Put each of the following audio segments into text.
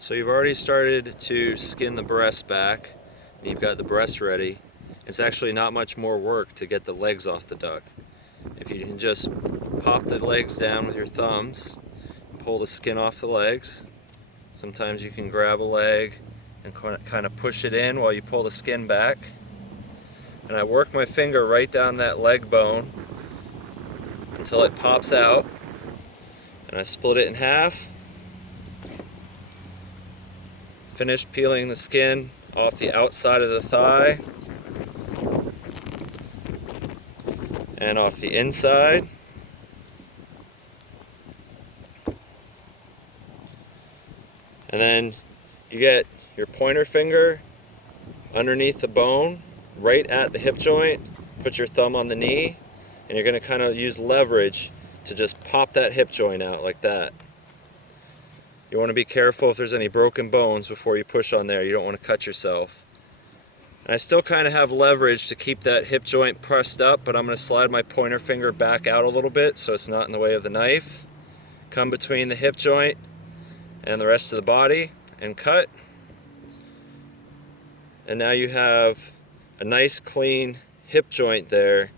So you've already started to skin the breast back, and you've got the breast ready. It's actually not much more work to get the legs off the duck. If you can just pop the legs down with your thumbs, pull the skin off the legs. Sometimes you can grab a leg and kind of push it in while you pull the skin back. And I work my finger right down that leg bone until it pops out, and I split it in half. Finish peeling the skin off the outside of the thigh and off the inside. And then you get your pointer finger underneath the bone, right at the hip joint. Put your thumb on the knee, and you're going to kind of use leverage to just pop that hip joint out like that. You want to be careful if there's any broken bones before you push on there. You don't want to cut yourself. And I still kind of have leverage to keep that hip joint pressed up, but I'm going to slide my pointer finger back out a little bit so it's not in the way of the knife. Come between the hip joint and the rest of the body and cut. And now you have a nice clean hip joint there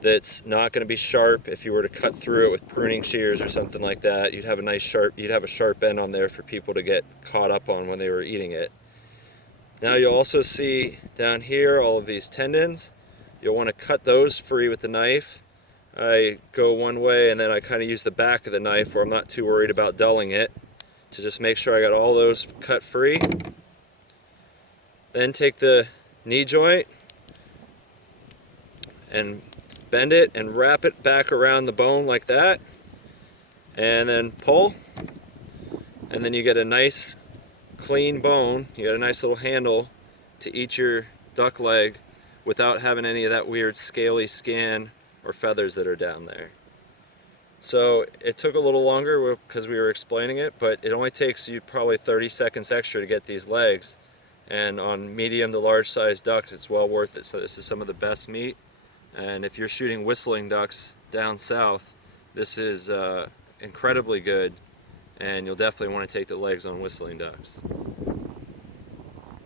that's not going to be sharp. If you were to cut through it with pruning shears or something like that, you'd have a sharp end on there for people to get caught up on when they were eating it. Now you'll also see down here all of these tendons. You'll want to cut those free with the knife. I go one way and then I kind of use the back of the knife where I'm not too worried about dulling it, to just make sure I got all those cut free. Then take the knee joint and bend it and wrap it back around the bone like that, and then pull, and then you get a nice clean bone. You got a nice little handle to eat your duck leg without having any of that weird scaly skin or feathers that are down there. So it took a little longer because we were explaining it, but it only takes you probably 30 seconds extra to get these legs, and on medium to large size ducks it's well worth it. So this is some of the best meat. And if you're shooting whistling ducks down south, this is incredibly good, and you'll definitely want to take the legs on whistling ducks.